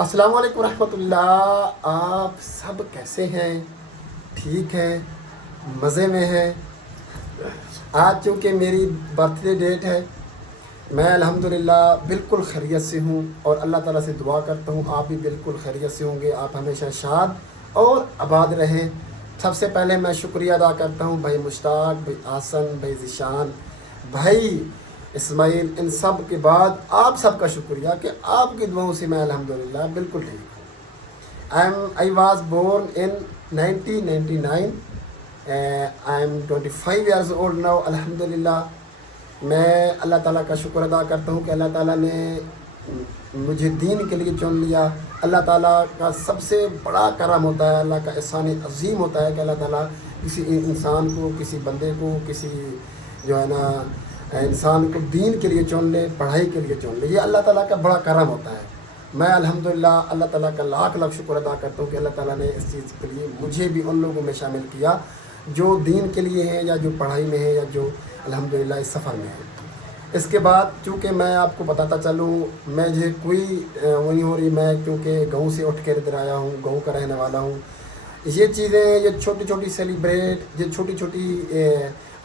अस्सलाम वालेकुम रहमतुल्लाह। आप सब कैसे हैं? ठीक है, मज़े में है। आज चूँकि मेरी बर्थडे डेट है, मैं अल्हम्दुलिल्लाह बिल्कुल खैरियत से हूँ और अल्लाह ताला से दुआ करता हूँ आप भी बिल्कुल खैरियत से होंगे, आप हमेशा शाद और आबाद रहें। सबसे पहले मैं शुक्रिया अदा करता हूँ भाई मुश्ताक, भाई आसन, भाई ज़िशान, भाई इस्माइल, इन सब के बाद आप सबका शुक्रिया कि आपकी दुआओं से मैं अल्हम्दुलिल्लाह बिल्कुल ठीक हूँ। I was born in 1999। I am 25 years old now अल्हम्दुलिल्लाह। मैं अल्लाह ताला का शुक्र अदा करता हूँ कि अल्लाह ताला ने मुझे दीन के लिए चुन लिया। अल्लाह ताला का सबसे बड़ा करम होता है, अल्लाह का एहसान अजीम होता है कि अल्लाह ताला किसी इंसान को, किसी बंदे को, किसी जो है ना इंसान को दीन के लिए चुन ले, पढ़ाई के लिए चुन ले। ये अल्लाह ताला का बड़ा करम होता है। मैं अल्हम्दुलिल्लाह अल्लाह ताला का लाख लाख शुक्र अदा करता हूँ कि अल्लाह ताला ने इस चीज़ के लिए मुझे भी उन लोगों में शामिल किया जो दीन के लिए हैं या जो पढ़ाई में है या जो अल्हम्दुलिल्लाह इस सफ़र में है। इसके बाद चूँकि मैं आपको बताता चलूँ, मैं जो कोई वही हो रही, मैं क्योंकि गाँव से उठ कर इधर आया हूँ, गाँव का रहने वाला हूँ। ये चीज़ें, ये छोटी छोटी सेलिब्रेट, ये छोटी छोटी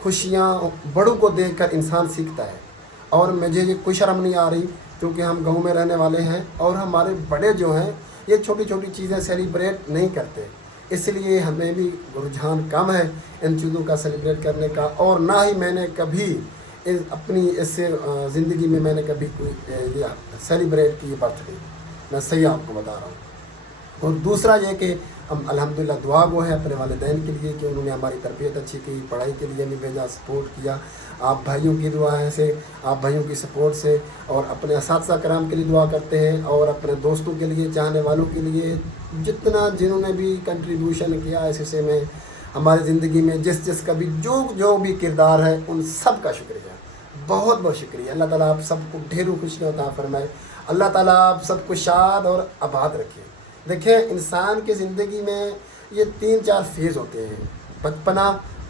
खुशियाँ बड़ों को देखकर इंसान सीखता है। और मुझे ये कोई शर्म नहीं आ रही क्योंकि हम गांव में रहने वाले हैं और हमारे बड़े जो हैं ये छोटी छोटी चीज़ें सेलिब्रेट नहीं करते, इसलिए हमें भी रुझान कम है इन चीज़ों का सेलिब्रेट करने का। और ना ही मैंने कभी अपनी इस ज़िंदगी में मैंने कभी कोई सेलिब्रेट की बर्थडे, मैं सही आपको बता रहा हूँ। और दूसरा ये कि हम अल्हम्दुलिल्लाह दुआ गो है अपने वालिदैन के लिए कि उन्होंने हमारी तरबियत अच्छी की, पढ़ाई के लिए हमें भेजा, सपोर्ट किया। आप भाइयों की दुआएं से, आप भाइयों की सपोर्ट से और अपने असातिज़ा कराम के लिए दुआ करते हैं और अपने दोस्तों के लिए, चाहने वालों के लिए, जितना जिन्होंने भी कंट्रीब्यूशन किया इस हिस्से में हमारी ज़िंदगी में, जिस का भी जो भी किरदार है, उन सब का शुक्रिया, बहुत बहुत शुक्रिया। अल्लाह ताला आप सबको ढेरों खुशियाँ अता फरमाए। अल्लाह ताला आप सबको शाद और आबाद रखे। देखिए, इंसान की ज़िंदगी में ये 3-4 फेज़ होते हैं: बचपना,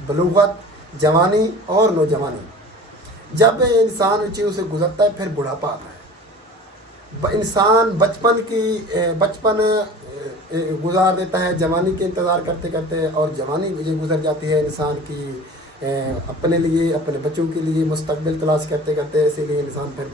बलूगत, जवानी और नौजवानी। जब इंसान इन चीज़ों से गुजरता है फिर बुढ़ापा आता है। इंसान बचपन गुजार देता है, जवानी के इंतज़ार करते करते, और जवानी ये गुजर जाती है इंसान की अपने लिए, अपने बच्चों के लिए मुस्तकबिल तलाश करते करते, इसीलिए इंसान फिर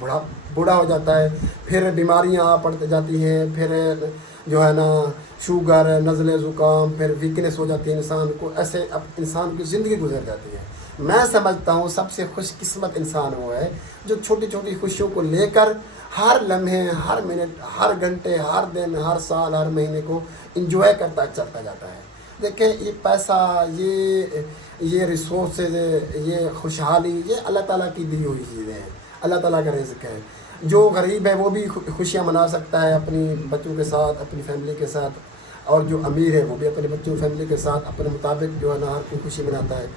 बूढ़ा हो जाता है। फिर बीमारियां आ पड़ती जाती हैं, फिर जो है ना शुगर, नज़ले, ज़ुकाम, फिर वीकनेस हो जाती है इंसान को। ऐसे अब इंसान की ज़िंदगी गुजर जाती है। मैं समझता हूँ सबसे खुशकिस्मत इंसान वो है जो छोटी छोटी खुशियों को लेकर हर लम्हे, हर मिनट, हर घंटे, हर दिन, हर साल, हर महीने को इंजॉय करता चलता जाता है। देखें, ये पैसा, ये रिसोर्सेज, ये खुशहाली, ये अल्लाह ताला की दी हुई चीज़ें हैं, अल्लाह ताला का रिज़्क़ है। जो गरीब है वो भी खुशियाँ मना सकता है अपनी बच्चों के साथ, अपनी फैमिली के साथ, और जो अमीर है वो भी अपने बच्चों फैमिली के साथ अपने मुताबिक जो है ना हर कोई खुशी मनाता है।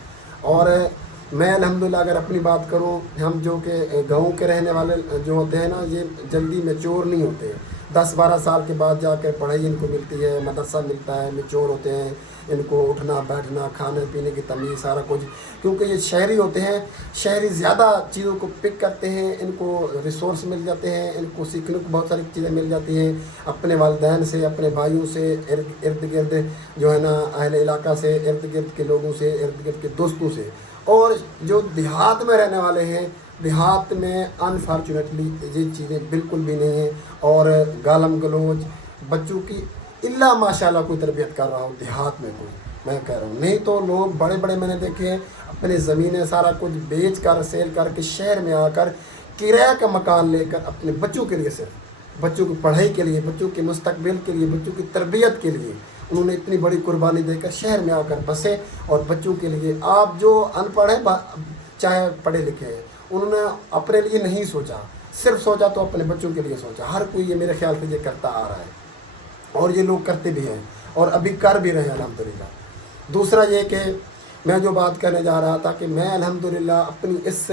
और मैं अल्हम्दुलिल्लाह अगर अपनी बात करूं, हम जो कि गाँव के रहने वाले जो होते हैं ना, ये जल्दी मैच्योर नहीं होते। 10-12 साल के बाद जाकर पढ़ाई इनको मिलती है, मदरसा मिलता है, मैच्योर होते हैं, इनको उठना बैठना, खाने पीने की तमीज़, सारा कुछ। क्योंकि ये शहरी होते हैं, शहरी ज़्यादा चीज़ों को पिक करते हैं, इनको रिसोर्स मिल जाते हैं, इनको सीखने को बहुत सारी चीज़ें मिल जाती हैं अपने वालिदैन से, अपने भाइयों से, इर्द गिर्द जो है ना अहले इलाका से, इर्द गिर्द के लोगों से, इर्द गिर्द के दोस्तों से। और जो देहात में रहने वाले हैं, देहात में अनफॉर्चुनेटली ये चीज़ें बिल्कुल भी नहीं हैं। और गालम गलोच बच्चों की इल्ला माशाल्लाह कोई तरबियत कर रहा हूँ देहात में, कोई मैं कह रहा हूँ, नहीं तो लोग बड़े बड़े मैंने देखे हैं अपने ज़मीनें सारा कुछ बेच कर, सेल करके शहर में आकर किराया का मकान लेकर अपने बच्चों के लिए, सिर्फ बच्चों की पढ़ाई के लिए, बच्चों के मुस्तकबिल के लिए, बच्चों की तरबियत के लिए उन्होंने इतनी बड़ी कुर्बानी देकर शहर में आकर बसे। और बच्चों के लिए, आप जो अनपढ़ हैं चाहे पढ़े लिखे हैं, उन्होंने अपने लिए नहीं सोचा, सिर्फ सोचा तो अपने बच्चों के लिए सोचा। हर कोई ये मेरे ख्याल से ये करता आ रहा है और ये लोग करते भी हैं और अभी कर भी रहे हैं अल्हम्दुलिल्लाह। दूसरा ये कि मैं जो बात करने जा रहा था कि मैं अल्हम्दुलिल्लाह अपनी इस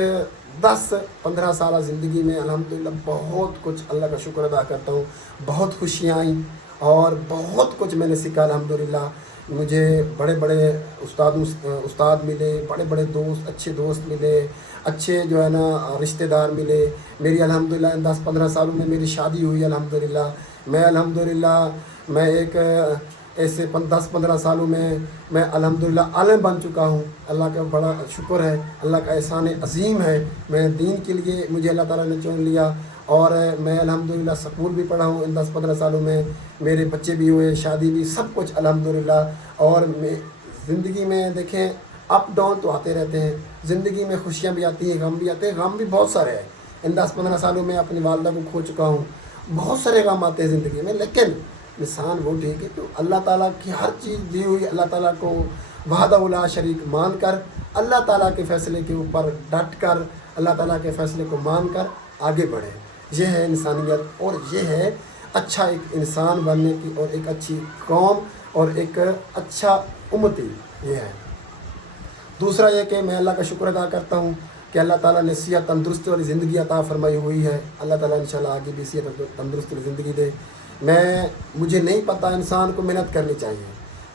10-15 साल ज़िंदगी में अल्हम्दुलिल्लाह बहुत कुछ अल्लाह का शुक्र अदा करता हूँ। बहुत खुशियाँ आई और बहुत कुछ मैंने सीखा अल्हम्दुलिल्लाह مجھے بڑے بڑے استاد ملے، بڑے بڑے دوست، اچھے دوست ملے، اچھے جو ہے نا رشتہ دار ملے. میری الحمدللہ ان 10-15 سالوں میں میری شادی ہوئی الحمدللہ. میں الحمدللہ میں ایک ایسے 10-15 سالوں میں الحمدللہ عالم بن چکا ہوں. اللہ کا بڑا شکر ہے، اللہ کا احسان عظیم ہے. میں دین کے لیے مجھے اللہ تعالیٰ نے چن لیا، اور میں الحمدللہ سکول بھی پڑھا ہوں ان 10-15 سالوں میں. میرے بچے بھی ہوئے، شادی بھی، سب کچھ الحمدللہ. اور زندگی میں دیکھیں اپ ڈاؤن تو آتے رہتے ہیں، زندگی میں خوشیاں بھی آتی ہیں، غم بھی آتے ہیں. غم بھی بہت سارے ہیں. ان 10-15 سالوں میں اپنی والدہ کو کھو چکا ہوں. بہت سارے غم آتے ہیں زندگی میں، لیکن انسان وہ ٹھیک ہے تو اللہ تعالیٰ کی ہر چیز دی ہوئی اللہ تعالیٰ کو وحدہ لا شریک مان کر، اللہ تعالیٰ کے فیصلے کے اوپر ڈٹ کر، اللہ تعالیٰ کے فیصلے کو مان کر آگے بڑھے. یہ ہے انسانیت، اور یہ ہے اچھا ایک انسان بننے کی، اور ایک اچھی قوم، اور ایک اچھا امتی. یہ ہے. دوسرا یہ کہ میں اللہ کا شکر ادا کرتا ہوں کہ اللہ تعالیٰ نے صحت تندرستی والی زندگی عطا فرمائی ہوئی ہے. اللہ تعالیٰ انشاءاللہ آگے بھی صحت تندرستی والی زندگی دے. مجھے نہیں پتہ انسان کو محنت کرنی چاہیے.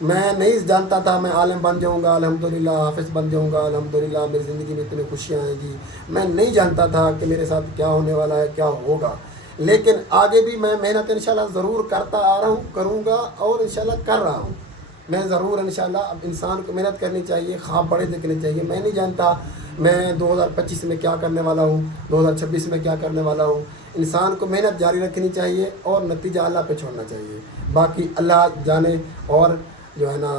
میں نہیں جانتا تھا میں عالم بن جاؤں گا الحمدللہ، حافظ بن جاؤں گا الحمدللہ، میری زندگی میں اتنی خوشیاں آئیں گی. میں نہیں جانتا تھا کہ میرے ساتھ کیا ہونے والا ہے، کیا ہوگا. لیکن آگے بھی میں محنت انشاءاللہ ضرور کرتا آ رہا ہوں، کروں گا، اور انشاءاللہ کر رہا ہوں. میں ضرور انشاءاللہ. اب انسان کو محنت کرنی چاہیے، خواب بڑے دیکھنے چاہیے. میں نہیں جانتا میں 2025 میں کیا کرنے والا ہوں، 2026 میں کیا کرنے والا ہوں. انسان کو محنت جاری رکھنی چاہیے، اور نتیجہ اللہ پہ چھوڑنا چاہیے. باقی اللہ جانے، اور جو ہے نا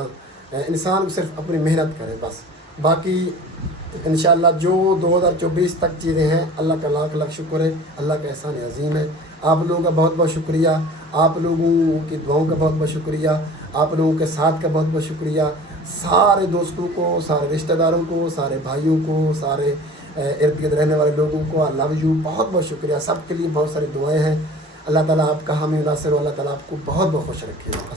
انسان صرف اپنی محنت کرے بس. باقی انشاءاللہ جو 2024 تک چیزیں ہیں، اللہ کا لاکھ شکر ہے، اللہ کا احسان عظیم ہے. آپ لوگوں کا بہت بہت شکریہ، آپ لوگوں کی دعاؤں کا بہت بہت شکریہ، آپ لوگوں کے ساتھ کا بہت بہت شکریہ. سارے دوستوں کو، سارے رشتہ داروں کو، سارے بھائیوں کو، سارے ارد گرد رہنے والے لوگوں کو آئی لو یو، بہت بہت شکریہ. سب کے لیے بہت ساری دعائیں ہیں. اللہ تعالیٰ آپ کا حامی ناصر، اللہ تعالیٰ آپ کو بہت بہت خوش رکھے.